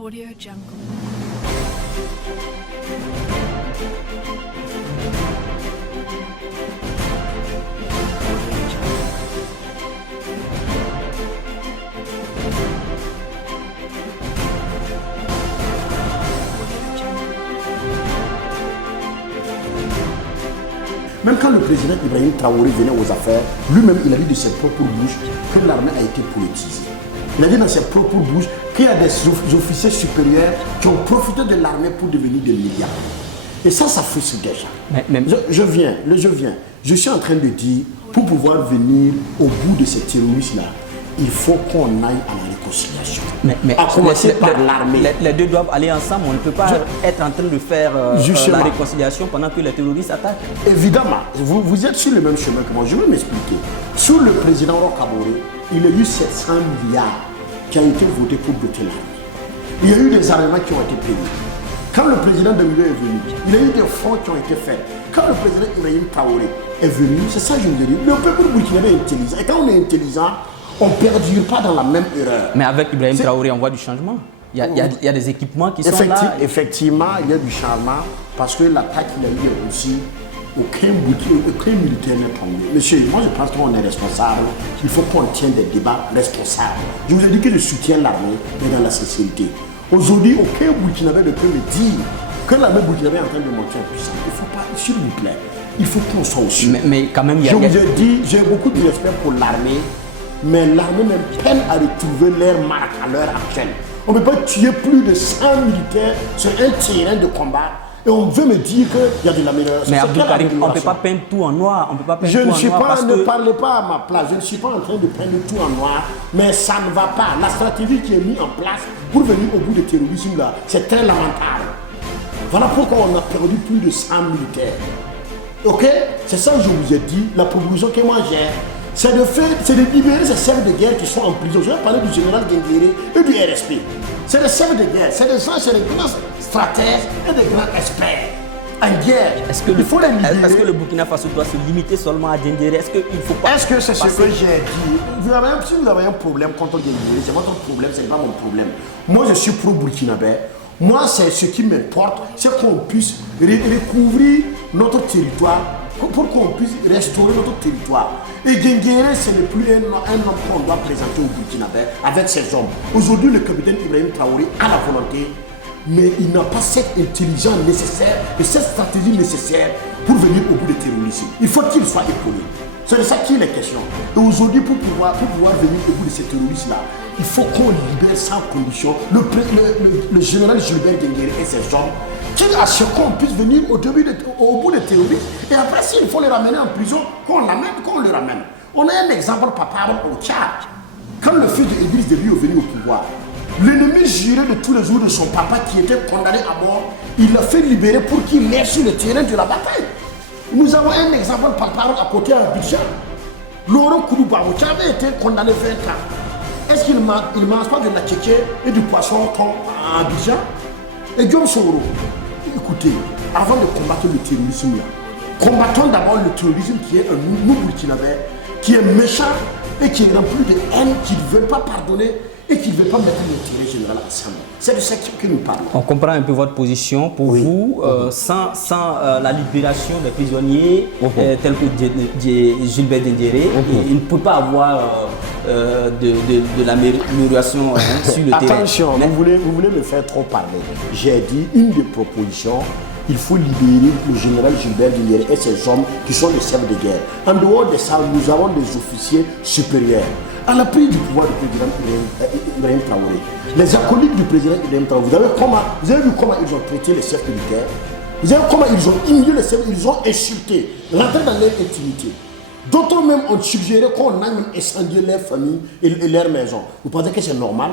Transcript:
Audio Jungle. Même quand le président Ibrahim Traoré venait aux affaires, lui-même il a dit de ses propres bouches que l'armée a été politisée. Il a dit dans ses propres bouches qu'il y a des officiers supérieurs qui ont profité de l'armée pour devenir des milliardaires. Et ça frustre déjà. Je viens. Je suis en train de dire, pour pouvoir venir au bout de ces terroristes-là, il faut qu'on aille à la réconciliation. À commencer par l'armée. Les deux doivent aller ensemble. On ne peut pas être en train de faire la réconciliation pendant que les terroristes attaquent. Évidemment, vous êtes sur le même chemin que moi. Je vais m'expliquer. Sous le président Roch-Kaboré, il y a eu 700 milliards qui ont été votés pour doter l'armée. Il y a eu des armements qui ont été payés. Quand le président Demilio est venu, il y a eu des fonds qui ont été faits. Quand le président Ibrahim Traoré est venu, c'est ça que je vous ai dit. Le peuple burkinabé est intelligent. Et quand on est intelligent, on ne perdure pas dans la même erreur. Mais avec Ibrahim Traoré, on voit du changement. Il y a des équipements qui sont là. Effectivement, il y a du changement parce que l'attaque qu'il a eu aussi, aucun militaire n'est tombé. Monsieur, moi je pense qu'on est responsable. Il faut qu'on tienne des débats responsables. Je vous ai dit que je soutiens l'armée, mais dans la sincérité. Aujourd'hui, aucun Burkinabé ne peut me dire que l'armée burkinabé est en train de monter en puissance. Il ne faut pas, s'il vous plaît, il faut qu'on soit au sud. Mais quand même, je vous ai dit, j'ai beaucoup de respect pour l'armée. Mais l'armée même peine à retrouver leur marque à l'heure actuelle. On ne peut pas tuer plus de 100 militaires sur un terrain de combat et on veut me dire qu'il y a de l'amélioration. Mais Abdou Karim, on ne peut pas peindre tout en noir. Ne parlez pas à ma place. Je ne suis pas en train de peindre tout en noir, mais ça ne va pas. La stratégie qui est mise en place pour venir au bout du terrorisme là, c'est très lamentable. Voilà pourquoi on a perdu plus de 100 militaires. Ok? C'est ça que je vous ai dit, la proposition que moi j'ai. C'est de libérer ces chefs de guerre qui sont en prison. Je vais parler du général Guinguéré et du RSP. C'est des chefs de guerre, c'est des grands stratèges et des grands experts en guerre. Est-ce que le Burkina Faso doit se limiter seulement à Guinguéré? Est-ce qu'il ne faut pas... Est-ce que c'est ce que j'ai dit? Si vous avez un problème contre Guinguéré, c'est votre problème, ce n'est pas mon problème. Moi, je suis pro-burkinabé. Moi, c'est ce qui m'importe, c'est qu'on puisse recouvrir notre territoire pour qu'on puisse restaurer notre territoire. Et Guinguéré, ce n'est plus un homme qu'on doit présenter au Burkinabé avec ses hommes. Aujourd'hui, le capitaine Ibrahim Traoré a la volonté, mais il n'a pas cette intelligence nécessaire et cette stratégie nécessaire pour venir au bout des terroristes. Il faut qu'il soit épaulé. C'est de ça qu'il est question. Et aujourd'hui, pour pouvoir venir au bout de ces terroristes-là, il faut qu'on libère sans condition le général Gilbert Guinguéré et ses hommes, qui à ce qu'on puisse venir au bout des terroristes. Et après, s'il faut les ramener en prison, qu'on le ramène. On a un exemple papa au Tchad. Quand le fils d'Idriss Déby est venu au pouvoir, l'ennemi juré de tous les jours de son papa qui était condamné à mort, il l'a fait libérer pour qu'il l'aide sur le terrain de la bataille. Nous avons un exemple par à côté à Abidjan. Laurent Kourouba avait été condamné 20 ans. Est-ce qu'il ne mange pas de la tchétché et du poisson à Abidjan? Et Guillaume Soro, écoutez, avant de combattre le terrorisme, combattons d'abord le terrorisme qui est un nouveau Burkinabé, qui est méchant et qui est rempli de haine, qui ne veut pas pardonner et qui ne veut pas mettre l'intérêt général ensemble. C'est de ça que nous parlons. On comprend un peu votre position. Pour vous, sans la libération des prisonniers tels que Gilbert Guinguéré, il ne peut pas avoir de l'amélioration sur le terrain. Attention, vous voulez me faire trop parler. J'ai dit une des propositions. Il faut libérer le général Gilbert Guinguéré et ses hommes qui sont les chefs de guerre. En dehors de ça, nous avons des officiers supérieurs. À la prise du pouvoir du président Ibrahim Traoré, les acolytes du président Ibrahim Traoré, vous avez vu comment ils ont traité les chefs militaires? Vous avez vu comment ils ont humilié les chefs, ils ont insulté, rentré dans leur intimité. D'autres même ont suggéré qu'on a même incendié leurs familles et leurs maisons. Vous pensez que c'est normal?